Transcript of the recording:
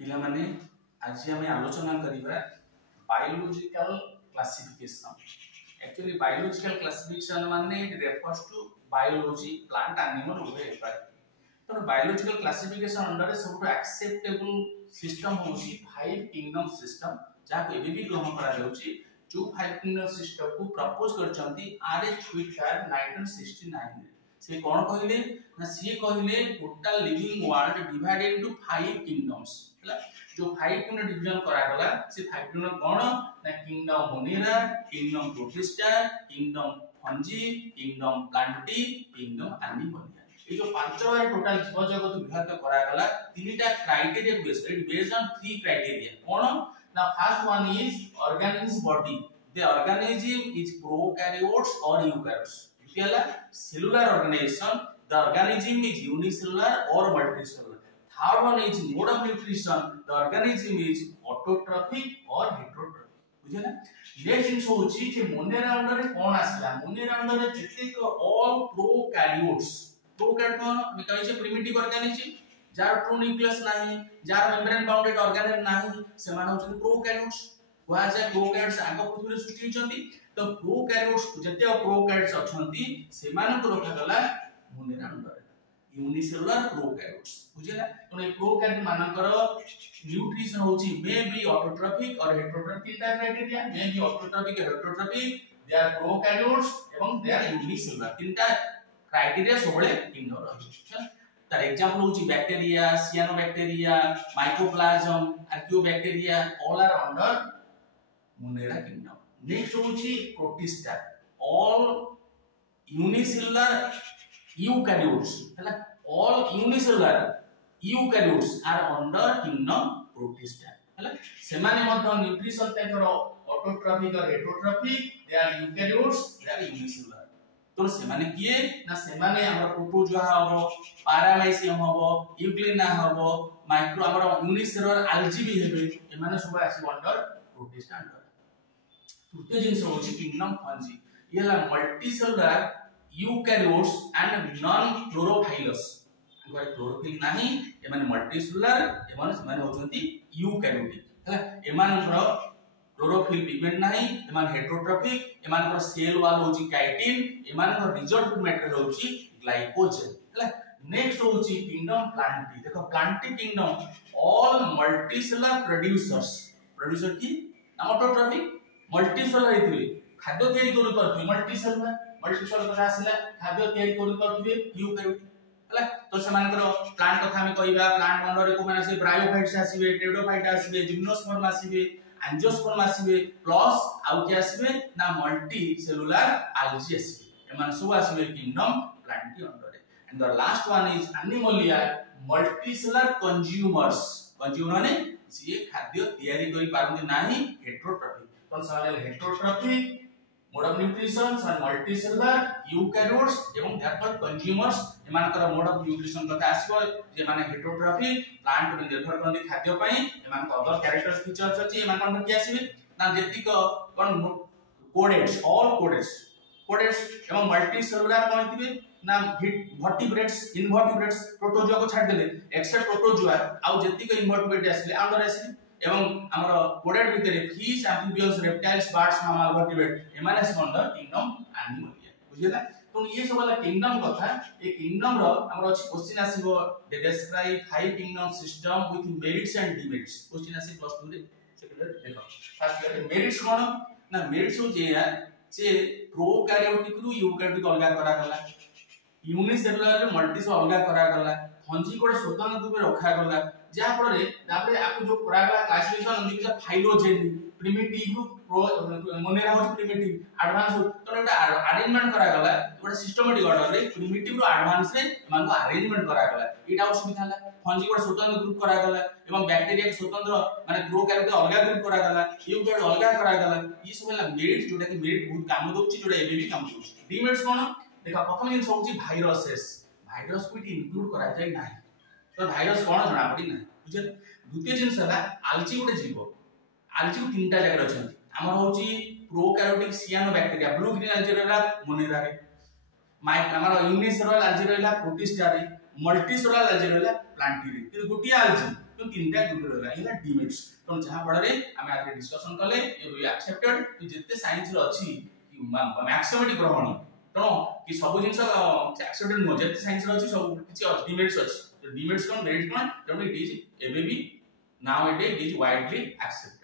पिला माने आज हम आलोचना करिबा biological classification. Actually biological classification माने it refers to biology plant animal उभय पाए। तो बायोलॉजिकल क्लासिफिकेशन अंडर सब एक्सेप्टेबल सिस्टम होची फाइव किंगडम सिस्टम जहा को एबी भी ग्रहण करा जाउची। जो फाइव किंगडम सिस्टम को प्रपोज करचंती आरएच व्हिटफायर 1969 रे। से कोन कहिले ना सी कहिले total living world divided into five kingdoms हला। जो फाइव किंगडम डिवीजन करा गला से फाइव किंगडम कोन ना kingdom Monera, kingdom protista, kingdom fungi, kingdom Plantae, kingdom Animalia. ये जो पांच बार टोटल जीव जगत विभाग करा गला तीनटा criteria based. It based on three criteria. कोन ना first one is organism body. The organism is prokaryotes और eukaryotes. Cellular organization, the organism is unicellular or multicellular. Third one is mode of nutrition, the organism is autotrophic or heterotrophic. बुझे ना? Next जिंस होची जे Monera under रे कोन आसला। Monera under रे जतिक all prokaryotes. Prokaryote कोन मी कहै छै primitive organism jar true nucleus नाही, jar membrane bounded organelle नाही, से माने होची प्रोकैरियोट्स। कोआ जे प्रोकैरियोट्स आगो पृथ्वी रे सृष्टि होचंती। तो प्रोकैरियोट्स जते प्रोकैरियोट्स अछंती से माने को रखा गला मोनेरा अंडर यूनिसेलुलर प्रोकैरियोट्स। बुझिला? तो ए प्रोकैरियोट मानकर न्यूट्रिशन होची मे बी ऑटोट्रॉफिक और हेटेरोट्रॉफिक टा criteria. May be autotrophic heterotrophic they are prokaryotes एवं दे आर यूनिसेलुलर। तीनटा क्राइटेरिया सबले किंग रहै। तार एग्जांपल होची bacteria, cyanobacteria, mycoplasm, archaebacteria all are under monera kingdom. Next होची प्रोटिस्टा ऑल यूनिसेलुलर यूकैरियोट्स हला। All unicellular eukaryotes are under kingdom protista हला। से माने मध्य न्यूट्रिशन ताकर ऑटोट्रॉफिक और heterotrophic they are eukaryotes they are unicellular. तो से माने किए ना से माने हमर प्रोटोजोआ हबो, पैरामाइसियम हबो, यूग्लिना हबो, माइक्रो हमर यूनिसेलुलर एल्गी भी हेबे। ए माने सब आसी अंडर प्रोटिस्टा अंडर। तृतीय जिंस होची किंगडम फंजी। येला multicellular eukaryotes and non chlorophyllous. अगर क्लोरोफिल नाही ए माने मल्टीसेलुलर ए माने होचंती यूकैरियोटिक हला। ए मानकर क्लोरोफिल पिगमेंट नाही, ए माने हेटेरोट्रॉफिक, ए मानकर सेल वाल होची काइटिन, ए मानकर रिजल्ट मैटर होची ग्लाइकोजेन हला। नेक्स्ट होची किंगडम प्लांटी। देखो Plantae kingdom all multicellular producers. Producer की ऑटोट्रॉफिक मल्टीसेलुलर हेतुवे खाद्य तयारी करू परथि मल्टीसेलुलर कथा आसिला खाद्य तयारी करू परथि यूकैरियोटिक हला। तो समानकर प्लांट कथा हम कहिबा प्लांट अंडर रे को माने से ब्रायोफाइट्स आसीबे, टेरिडोफाइट आसीबे, जिम्नोस्पर्म आसीबे, एंजियोस्पर्म आसीबे, प्लस आउ के आसीबे ना मल्टीसेलुलर एल्गी आसीबे। ए माने सब आसीबे किंगडम प्लांटी अंडर रे। And the last one is animalia multicellular consumers. Consumer माने जे खाद्य तयारी करि पारंती नाही heterotrophic. Heterotrophic mode of nutrition और मल्टीसेलुलर यूकैरियोट्स एवं देयरफॉर कंज्यूमर्स एमानकर मोड ऑफ न्यूट्रिशन कथा आसीबो जे माने हेटेरोट्रॉफिक प्लांट पे निर्भर करते खाद्य पई। एमान अदर कैरेक्टर्स फीचर्स अछि एमान कोन कि आसीबे ना जेतिक कोन कोडेट्स ऑल कोडेट्स एवं मल्टीसेलुलर कोन थिबे ना वर्टिब्रेट्स इनवर्टिब्रेट्स प्रोटोजोआ को छाड़ देले एक्सेप्ट प्रोटोजोआ आउ जेतिक इनवर्टिब्रेट आसीले अंदर आसीले एवं हमर कोडेट भितरे fish, amphibious, reptiles, birds, mammal, vertebrate एमाने अंडर किंगडम एनिमलिया। बुझिला? तो ये सब वाला किंगडम कथा ए किंगडम रो हमर अछि क्वेश्चन आसीबो दे describe five kingdom system with merits and demerits. Question आसी प्लस 2 रे सेकेंडरी देखो फर्स्ट ईयर मेरिट्स कोन ना मेरिट्स हो जे से प्रोकैरियोटिक रु यूकैरियोटिक अलगा करा गला, यूनिसेलुलर रे मल्टीसेलुलर अलगा करा गला, फंजी कोड स्वतंत्र रूप में रखा गला जा फल रे तापरे आपको जो करा गला classification this phylogeny primitive Monera हो प्रिमिटिव एडवांस तो एटा अरेंजमेंट करा गला एटा सिस्टमैटिक ऑर्डर रे प्रिमिटिव रो एडवांस रे मान को अरेंजमेंट करा गला। एटा असुविधा हला फंजी कोड स्वतंत्र ग्रुप करा गला एवं बैक्टीरिया के स्वतंत्र माने प्रोकैरियोट अलगा ग्रुप करा गला, यूकैरियोट अलगा करा गला। ई सब हला मेरिट जोटा कि मेरिट बहुत काम दोछि जोटा एबे भी काम दोछि। डिमेरिट्स कोन देखा प्रथम दिन सबछि भाइरसेस। भाइरस को इंक्लूड करा जाय नाही तो भाइरस कोन जणा पड़ी ना बुझे। द्वितीय जिंस हला आल्ची गोटे जीव। आल्ची को तीनटा जगह रछंती हमर होची प्रोकैरियोटिक सियानोबैक्टीरिया ब्लू ग्रीन आल्ची रहला मोनेरा रे, माइक हमर यूनिसेलुलर आल्ची रहला प्रोटिस्टा रे, मल्टीसेलुलर आल्ची रहला प्लांटी रे। कि गोटिया आल्ची तो तीनटा ग्रुप रहला इला डिमेरिट्स तो जहां फल रे हम आगे डिस्कशन कले ये विल एक्सेप्टेड कि जेते साइंस रो अछि मैक्सिमम ग्रहण तो कि सब जिंस एक्सेप्टेड नो जेते साइंस रो अछि सब किछि डिमेरिट्स अछि तो डिमेरिट्स कोन मेरिट कोन तो इट इज एबे भी now it is widely accepted